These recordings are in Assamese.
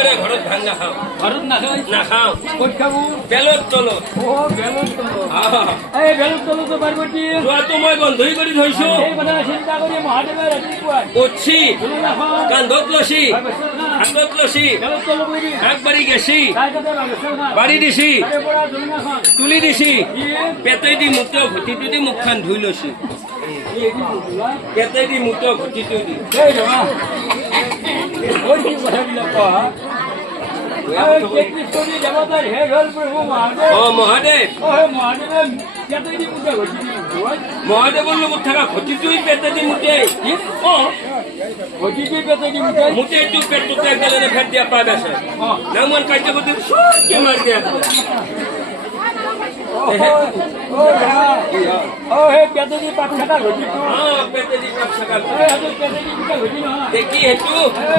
একবাৰে ঘৰত ধান নাখাওঁ। ঘৰত নাখাওঁ। ক'ত খাব? বেলত তলত। বেলত তলত। এই বেলত তলতো পাৰ্বতী যোৱাটো মই বন্ধই কৰি থৈছো। এই কথা চিন্তা কৰি মহাদেৱে ৰাতিপুৱা উঠছি কান্ধত লছি হাতত লছি বেলত তলত কৰি আগবাঢ়ি গেছি তাতে বাঢ়ি দিছি তাৰে পৰা জোলনাখন তুলি দিছি পেটে দি মুঠ ঘটিটো দি মুখখন ধুই লৈছি পেটে দি মুঠ ঘটিটো দি এই ৰমা ওই কি কথাবিলাক কোৱা দেৱতাৰ হে হ'ল প্ৰভু মহাদেৱ অ মহাদেৱ মহাদেৱে পেটে দি মুঠা ঘটি মহাদেৱৰ লগত থকা ঘটিটোই পেটে দি মুঠে ঘটিটো পেটে দি মুঠে মুঠেটো পেটটোতে গেলে ফেট দিয়া পাত আছে নামান কাটে গতি সবকে মার দিয়া হে পেটে দি পাত খাটা ঘটিটো পেটে দি পাত খাটা পেটে দি মুঠা ঘটি নহয় দেখি হেতু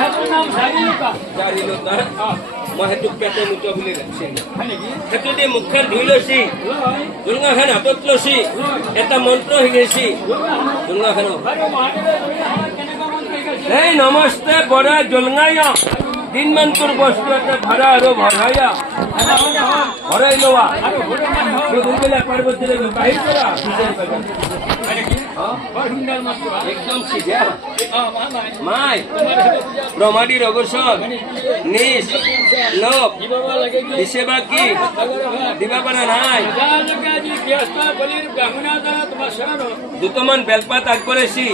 হেতুৰ নাম চাৰিলোটা মই হেতু পেটে মুঠ বুলি ৰাখছি হেতু দি মুখখন ধুই লৈছি জোলঙাখন হাতত লৈছি এটা মন্ত্ৰ শিকাইছি জোলঙাখন এই নমস্তে বৰা জোলঙায়া দিনমান তোৰ বস্তু এটা ভৰা আৰু ভৰাইয়া ভৰাই লোৱা পাৰ্বতীলৈ বাহিৰ কৰা একদম সিধা মাই ব্ৰহ্মাদী ৰঘুচৰ নিজ লোক দিছে বা কি দিবা পৰা নাই দুটামান বেলপাত আগবঢ়াইছি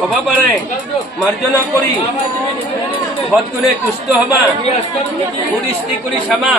হ'ব পাৰে মাৰ্জনা কৰি ভক্তনে তুষ্ট হবা সুদৃষ্টি কৰি চাবা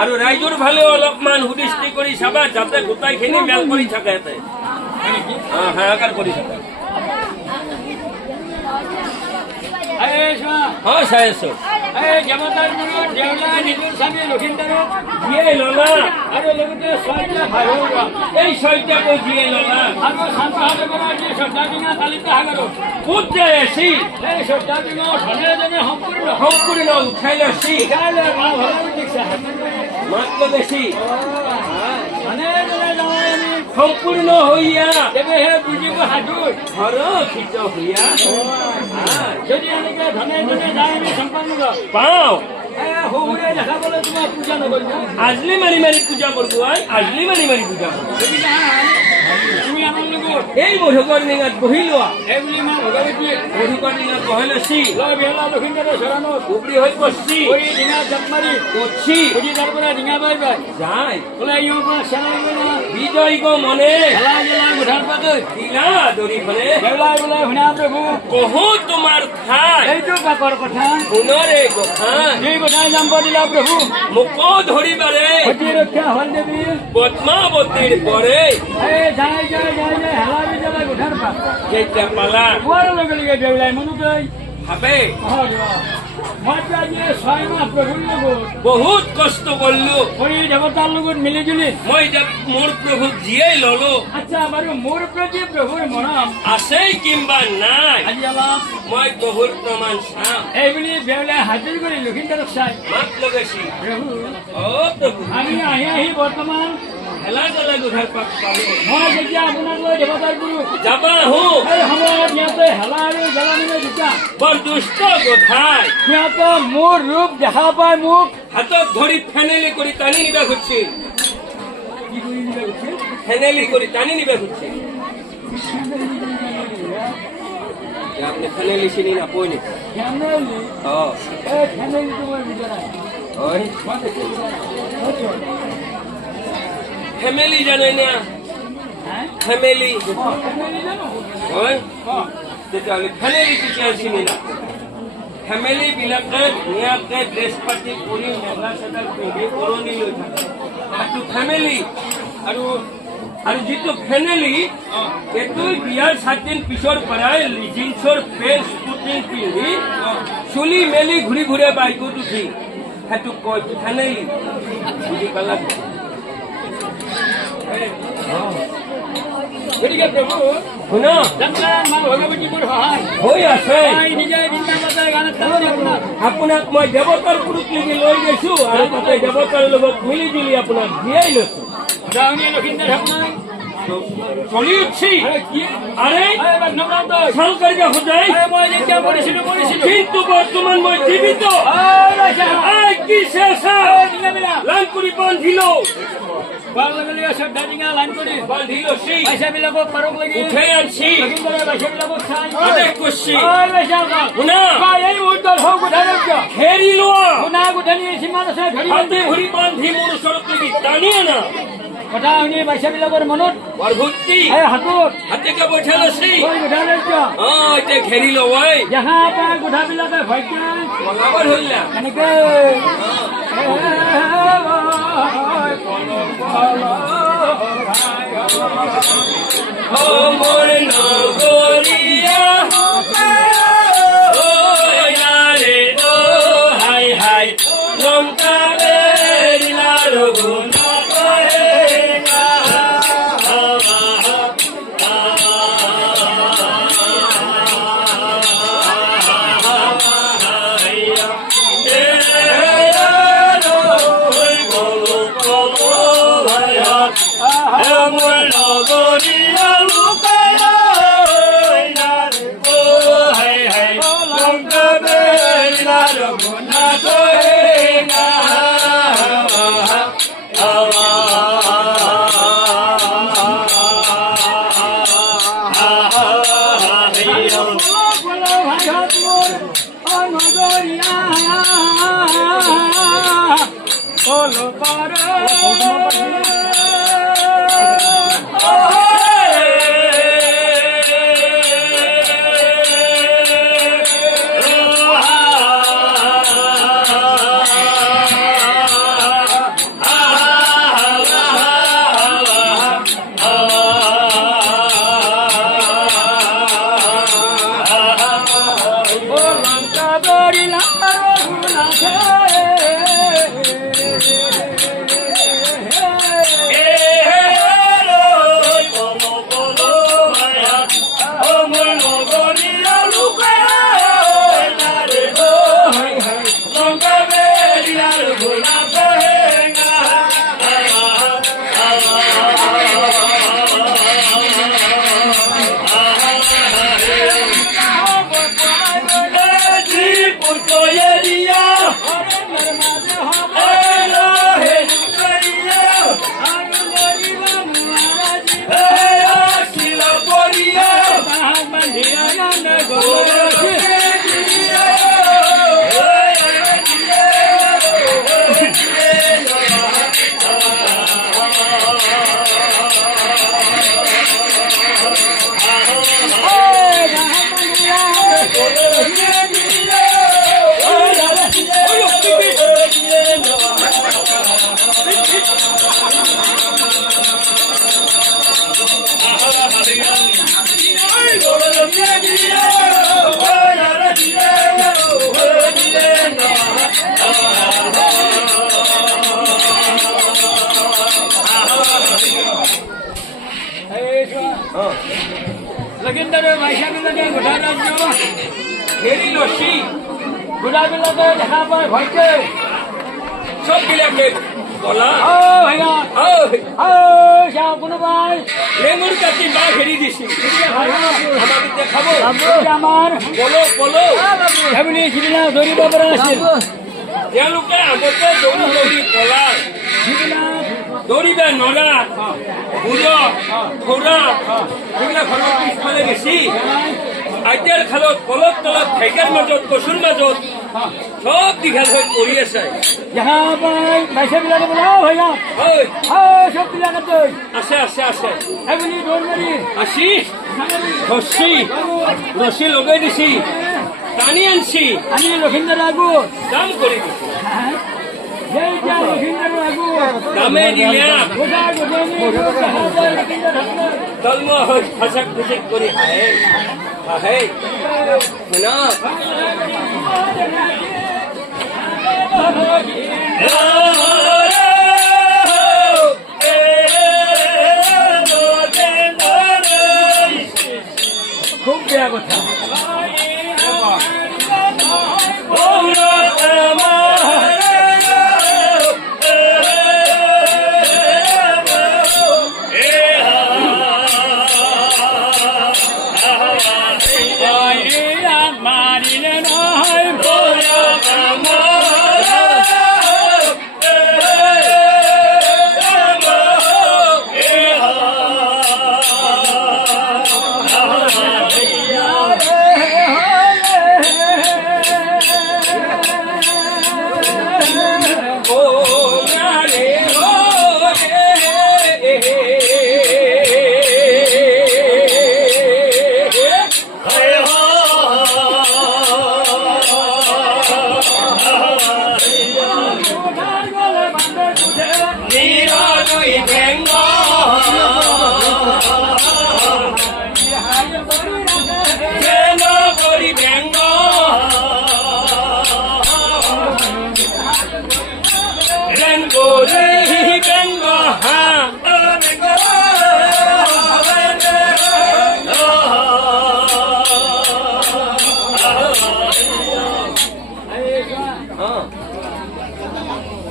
আৰু ৰাইজৰ ভালে অলপমান সুদৃষ্টি কৰি চাবা যাতে গোটাইখিনি মেল কৰি থাকে হাহাকাৰ কৰি থাকে চাই আছো এই ছয়টাকো দিয়ে ললা ক'ত যাই আছি সম্পূৰ্ণ উঠাই লৈছি মাত্ৰ বেছি সম্পূৰ্ণ হইয়া বুজিব সাধুৰ ঘৰ খিত হইয়া যদি এনেকে ধনে ধনে যায় আমি সম্পন্ন পাওঁ শহুৰে দেখাবলৈ তোমাক পূজা নকৰিব আজলি মাৰি মাৰি পূজা কৰবো আজলি মাৰি মাৰি পূজা কৰবো তুমি আমাৰ লগত এই মধুকৰ নিঙাত বহি লোৱা এই বুলি মই ভগৱতী মধুকৰ নিঙাত বহাই লৈছি বেলা লখিমপুৰৰ চৰণত উবৰি হৈ পৰছি ডিঙা জাপ মাৰি উঠছি সুধি তাৰ পৰা ডিঙা বাই বাই যায় বোলে ইহঁৰ পৰা চেলাই বিজয় গো মনে হেলা গেলা মুঠাৰ পাতে দিলা দৰিখনে বেলাই বোলে শুনা প্ৰভু কহো তোমাৰ ঠাই এইটো পাপৰ কথা সোণৰে গোসাঁই এই কথাই জাম্প দিলা প্ৰভু মোকো ধৰিবাৰে সতী ৰক্ষা হল দেৱী পদ্মাৱতীৰ পৰে যায় হেলা বিজলা মুঠাৰ পাত কেইটা পালা কোৱাৰ লগে লগে বেউলাই মনুকৈ ভাবে মই আজি 6 মাহ প্ৰভুৰ লগত বহুত কষ্ট কৰিলো হৰি দেৱতাৰ লগত মিলি জুলি মই মোৰ প্ৰভুক জীয়াই ললো আচ্ছা বাৰু মোৰ প্ৰতি প্ৰভুৰ মৰম আছে কিম্বা নাই আজি অলপ মই প্ৰভুৰ প্ৰমাণ চাম এই বুলি বেউলাই হাজিৰ কৰি লখিমপুৰক চাই মাত লগাইছি প্ৰভু প্ৰভু আমি আহি বৰ্তমান হেলা গলা গুধাৰ পাত পালো মই যেতিয়া আপোনালৈ দেৱতাৰ গুৰু যাবা হো এই সময়ত সিহঁতে হেলা আৰু জ্বলা মিলে দুটা বৰ দুষ্ট গোধাই সিহঁতে মোৰ ৰূপ দেখা পাই মোক হাতত ধৰি ফেনেলি কৰি টানি নিবা খুজিছিল কি কৰি দিলে কৈছে ফেনেলি কৰি টানি নিবা খুজিছিল আপনি ফেনেলি চিনি নাপায় নেকি ফেমিলি এই ফেমিলিটো মই বিচৰা হয় ফেমিলি জানে না ফেমিলি হয় তেতিয়াহ'লে ফেমিলি কেতিয়া চিনি নাপায় ফেমিলি বিলাকে ধুনীয়াকে ড্ৰেছ পাতি কৰি মেখেলা চাদৰ পিন্ধি পুৰণি লৈ থাকে সেইটো ফেমিলি আৰু যিটো ফেমিলি এইটো বিয়াৰ 7 দিন পিছৰ পৰাই জিন্সৰ পেণ্ট স্পৰ্টিং পিন্ধি চুলি মেলি ঘূৰি ঘূৰে বাইকত উঠি সেইটো কয় ফেমিলি বুজি পালা গতিকে প্ৰভু শুন মা ভগৱতী মোৰ সহায় হৈ আছে নিজে বৃন্দাবনৰ গানত আপোনাক মই দেৱতাৰ পুৰুষ লিখি লৈ গৈছো আৰু তাতে দেৱতাৰ লগত মিলি জুলি আপোনাক জীয়াই লৈছো লখিমপুৰ আপোনাৰ চলি উঠছি আৰে চাল কাৰিকে সজাই মই যেতিয়া মৰিছিলো কিন্তু বৰ্তমান মই জীৱিত এই কি শেষা লাইন কৰি বান্ধিল ভাল লাগিলে সব দাদিঙা লাইন কৰি বান্ধিল সি পইচা বিলাকক পাৰক লাগি উঠে আনছি লখিমপুৰৰ পইচা বিলাকক চাই আদেশ কৰছি ঐ পইচা শুনা এই মুহূৰ্তত হওক উঠাই দিয়ক ঘেৰি লোৱা শুনা গোটানি সীমাত আছে ধৰি হাতে ভৰি বান্ধি মোৰ ওচৰত তুমি টানি আনা কথা শুনি পইচা বিলাকৰ মনত বৰভূতি এই হাতত হাতেকে বৈঠাল আছে উঠাই দিয়ক এতিয়া ঘেৰি লৱাই যাহা পায় গোঠাবিলাকে ভয় খায় বনাবৰ হল্লা এনেকে মোৰ নগৰীয়া ৰে হাই হাই লংকা বেৰিলাৰ গুণ লখিমপুৰৰ পইচা বিলাকে গোটাই দিয়ক ঘেৰি লছি গোটাবিলাকে দেখা পায় ভয়কে চববিলাকে কলা ভাইয়া কোনোবাই লেমুৰ কাটি বা ঘেৰি দিছিল আমাক দেখাব আমাৰ পলো পলো সেইবুলি সিবিলাক ধৰিব পৰা আছিল তেওঁলোকে আগতে দৌৰি দৌৰি পলাৰ দৌৰিব নৰা বুঢ় খৌৰা সেইবিলাক ঘৰৰ পিছফালে বেছি আইতাৰ খালত পলত তলত ঢেকাৰ মাজত কচুৰ মাজত সব দীঘল হৈ পৰি আছে যাহা পাই পইচা বিলাকে বোলে ভাইয়া সব বিলাকে আছে আছে আছে সেইবুলি দৌৰ মাৰি আসি ধৰছি ৰশি লগাই দিছি টানি আনছি আমি লখিমপুৰৰ আগু দাম কৰি দিছি লখিমপুৰৰ আগু দামে দিলে গোটা গোটানি জন্ম হৈ ফাঁচাক ফুচেক কৰি আহে আহে শুনা খুব বেয়া কথা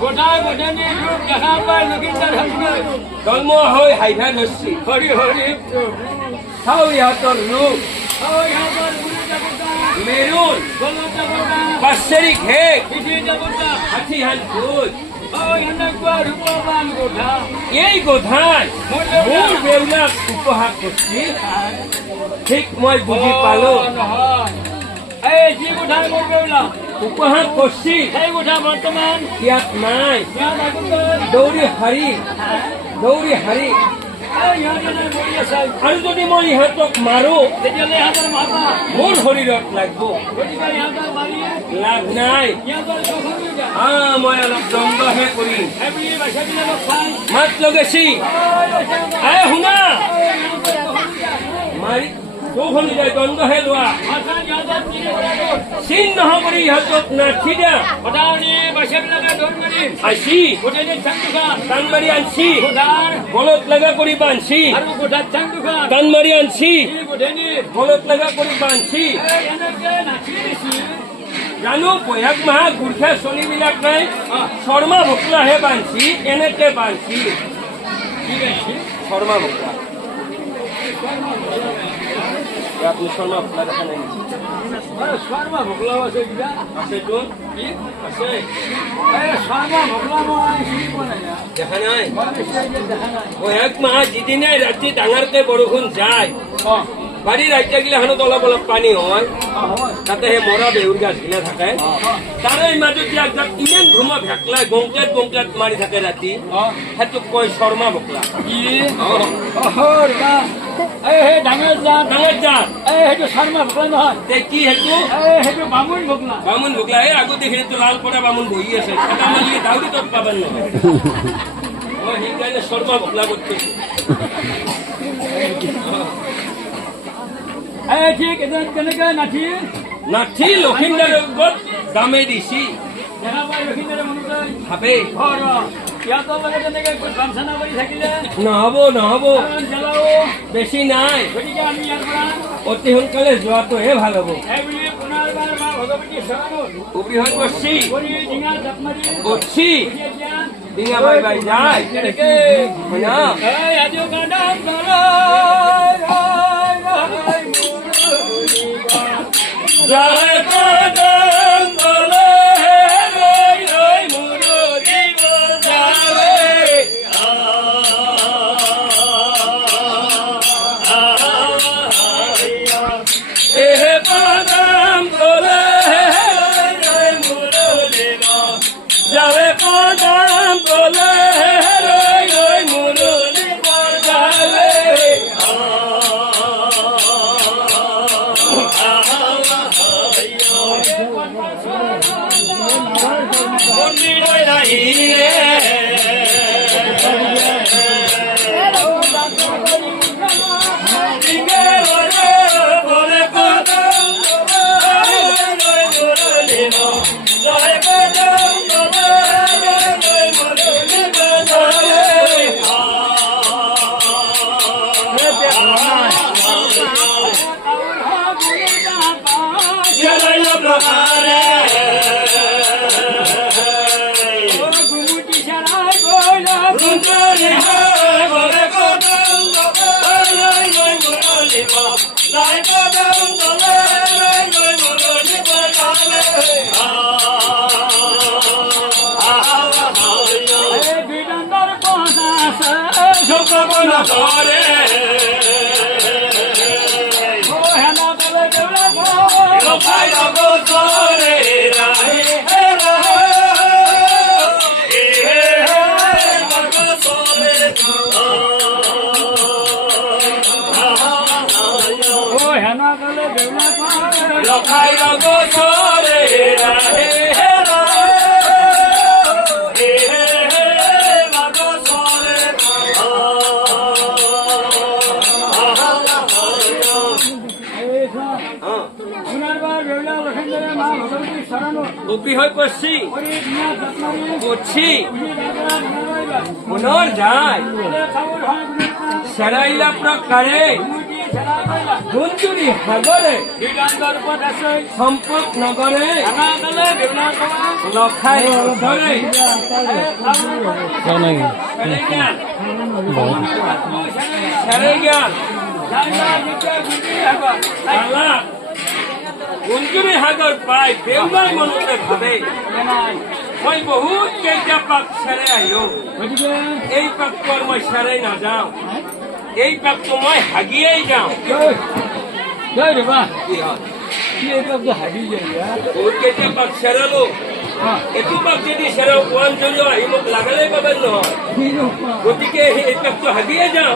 গোটাই গোটেনি ৰূপ দেখা পাই লক্ষিন্দৰ হাজৰিকাই জন্ম হৈ হাইভা ধৰিছি হৰি হৰি চাও ইহঁতৰ ৰূপ ঐ হাতৰ গুৰু দেৱতা মেৰুন গল দেৱতা পাচেৰি ঘেক সিদ্ধি দেৱতা হাতী হাত ভোজ ঐ এনেকুৱা ৰূপৱান গোধা এই গোধাই মোৰ মোৰ বেউলাক উপহাস কৰিছিল ঠিক মই বুজি পালো নহয় এই যি গোধাই মোৰ বেউলা উপহাস কৰিছিল সেই গোধা বৰ্তমান ইয়াত নাই ইয়াত আগতে দৌৰি হাৰি ইহঁতে মৰি আছে আৰু যদি মই ইহঁতক মাৰো তেতিয়াহ'লে ইহঁতৰ মাতা মোৰ শৰীৰত লাগিব গতিকে ইহঁতৰ মাৰি লাভ নাই ইহঁতৰ চকুৰ মই অলপ দণ্ডহে কৰিম সেইবুলি বাচ্চাবিলাকক চাই মাত লগাইছি শুনা মাৰি চৌখনি যায় দণ্ডহে লোৱা চিন নহবৰি ইহঁতক নাঠি দিয়া আইছি টান মাৰি আনছি গলত লগা কৰি বান্ধছি টান মাৰি আনছি গলত লগা কৰি বান্ধছি জানো বহাগ মাহ গুৰ্খা চলিবিলাক নাই শৰ্মা ভোকলাহে বান্ধছি এনেকে বান্ধছি শৰ্মা ভোকলা আপনি শৰ্মা ভোকলা দেখা নাই শৰ্মা ভোকলা আছে কিবা আছে তো আছে শৰ্মা ভোকলা মই চিনি পোৱা নাই দেখা নাই দেখা নাই বহাগ মাহ যিদিনাই ৰাতি ডাঙৰকে বৰষুণ যায় বাৰীৰ ৰাজ্যগিলাখনত অলপ অলপ পানী হয় তাতে সেই মৰা বেহুৰ গাছগিলা থাকে তাৰে মাজত ইমান ধুমা ভেকলাই গংকেট মাৰি থাকে ৰাতি সেইটোক কয় শৰ্মা ভোকলা ডাঙৰ জাত সেইটো শৰ্মা ভোকলা নহয় কি সেইটো সেইটো বামুণ ভোকলা এই আগত দেখিলে লাল পৰা বামুণ বহি আছে এটা মালিকে দাউৰি তত পাবাৰ নহয় মই সেইকাৰণে শৰ্মা ভোকলা কৰতে ঠিক কেনেকে নাঠি নাঠি লক্ষিন্দৰ দামে দিছি দেখা পাই লক্ষিন্দৰে মনত ভাবে সিহঁতৰ লগত তেনেকে কামচানা কৰি থাকিলে নহব বেছি নাই গতিকে আমি ইয়াৰ পৰা অতি সোনকালে যোৱাটোহে ভাল হ'ব সেইবুলি পুনৰবাৰ মা ভগৱতী শৰণত অভিহত কৰছি কৰি ডিঙা জাপ মাৰি কৰছি এতিয়া ডিঙা বাই বাই যায় কেনেকে শুনা আজিও গান যায় কদম গলে ৰৈ ৰৈ মুৰুলি বজাৱে এহে কদম গলে ৰৈ ৰৈ মুৰুলি বজাৱে কদম গলে ৰৈ ৰৈ মুৰুলি বজাৱে মন্দিৰলৈ আহিলে লখাই গছৰে ৰাহে হৈ পৰছি পুনৰ যায় চেৰাইলা প্ৰকাৰে গুঞ্জুৰি সাগৰে সম্পদ নগৰে লখাই ওচৰে গুঞ্জুৰি সাগৰ পাই দেউলাই মনতে ভাবে মই বহুত কেইটা পাক চেৰাই আহিলো এই পাকটো মই চেৰাই নাযাওঁ এই পাকটো মই হাগিয়েই যাওঁ বহুত কেইটা পাক চেৰালো এইটো পাক যদি চেৰাও কোৱান যদিও আহি মোক লাগালেই পাবে নহয় গতিকে এই পাকটো হাগিয়ে যাওঁ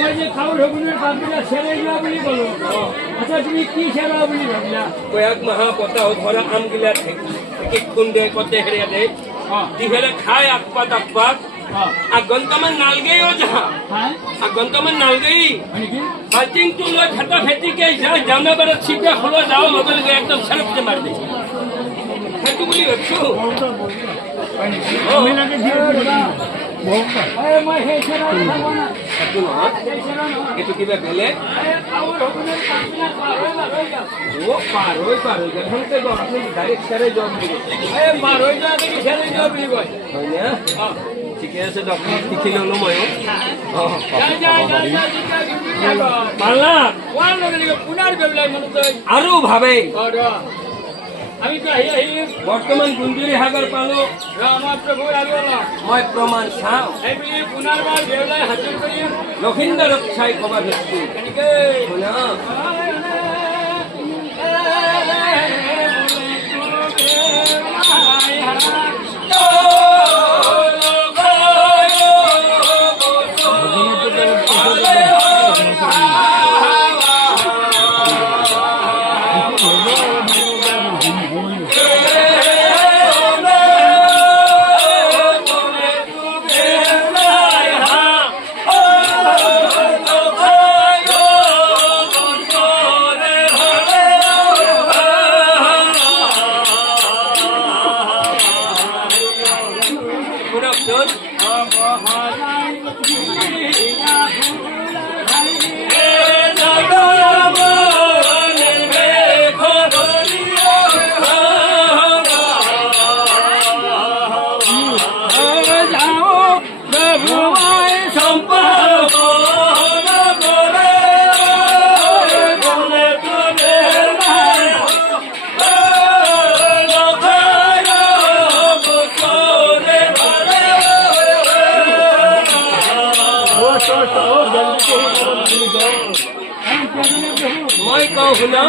মই যে খাওঁ সগুণৰ পাতবিলাক চেৰাই যোৱা বুলি ক'লো আচ্ছা তুমি কি চেৰাও বুলি ভাবিলা কয়াক মাহা পতা ধৰা আমগিলা ঠেকি খুন্দে কতে হেৰিয়া দে যিহেৰে খাই আকপাত আগন্তামান নালগেও যা আগন্তামান নালগেই বাল্টিংটো লৈ ফেটা ফেটিকে যা জামে বাৰে ছিপে হলো যাও মোবাইল একদম সেলফতে মাৰি দে সেইটো বুলি ভাবিছো মই সেই চেৰাও খাব না সেইটো নহয় এইটো কিবা বেলেগ পাৰ হৈ দেখোনতে ডাইৰেক্ট চেৰাই যোৱা বুলি পাৰ হৈ যোৱা দেখি চেৰাই যোৱা বুলি কয় হয়নে ঠিকে আছে দিয়ক শিকি ললো ময়ো আৰু ভাবে আমি তো আহি আহি বৰ্তমান গুঞ্জুৰি সাগৰ পালো আমাৰ প্ৰভু মই প্ৰমাণ চাওঁ সেইবুলি পুনৰবাৰ দেউলাই হাজিৰ কৰি লক্ষিন্দৰক চাই কবা ধৰিছো এনেকে শুনা মই কওঁ শুনা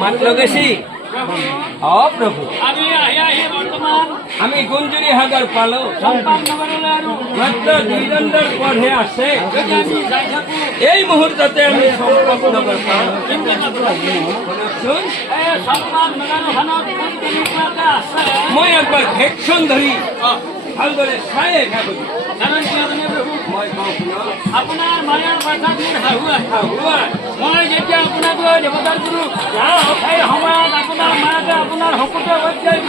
মাত লগাইছি প্ৰভু আমি গুঞ্জুৰি সাগৰ পালো মাত্ৰ 2 দণ্ডৰ পৰহে আছে এই মুহূৰ্ততে আমি সম্পদ নগৰ পাওঁ মই একবাৰ ভেকশন ধৰি ভালদৰে চাই ভাবো মই কওঁ আপোনাৰ মায়াৰ কথা হাহুৱা মই যেতিয়া আপোনাক দেৱতাৰ গুৰু যাওঁ সেই সময়ত আপোনাৰ মায়াতে আপোনাৰ সকলোতে অধ্যায়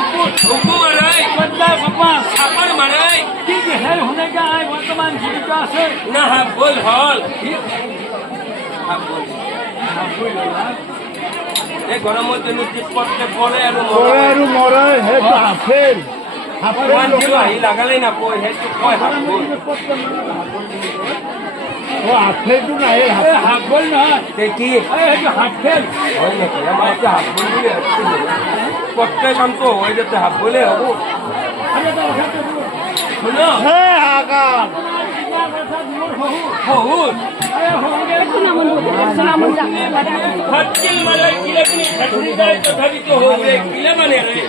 চাপাৰ মাৰাই কিন্তু সেই শুনেকে আই বৰ্তমান জীৱিত আছে না বল হল এই গৰমত যদি টিপটকে পৰে আৰু পৰে আৰু মৰে সেইটো হাফেল ইমান কিলো আহি লাগালেই নাপয় সেইটো কয় হাফুল হাফেলটো নাই হাফ বল নহয় কি সেইটো হাফ ফেল হয় নেকি আমাৰ এতিয়া হাফুল বুলি ভাবিছিলোঁ প্ৰত্যেক কামটো হয় যাতে হাফুলে হ'ব শুন বহুত হাতকিল মানে কিলে কিনি খাটনি যায় তথাপিতো হবে কিলে মানে রে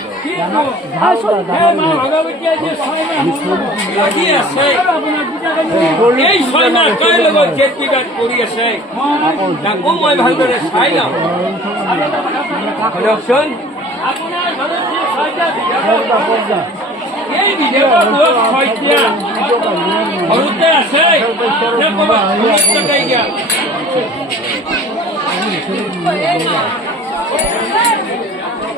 লাগি আছে এই 6 মাহ কাৰ লগত জেট বিবাদ কৰি আছে তাকো মই ভালদৰে চাই লওঁ শুনকচোন আপোনাৰ ঘৰত যে 6টা বিঘা এই বিঘা বহুত 6টা ঘৰতে আছে নে ক'ৰবাত ঘৰত টকাই গেল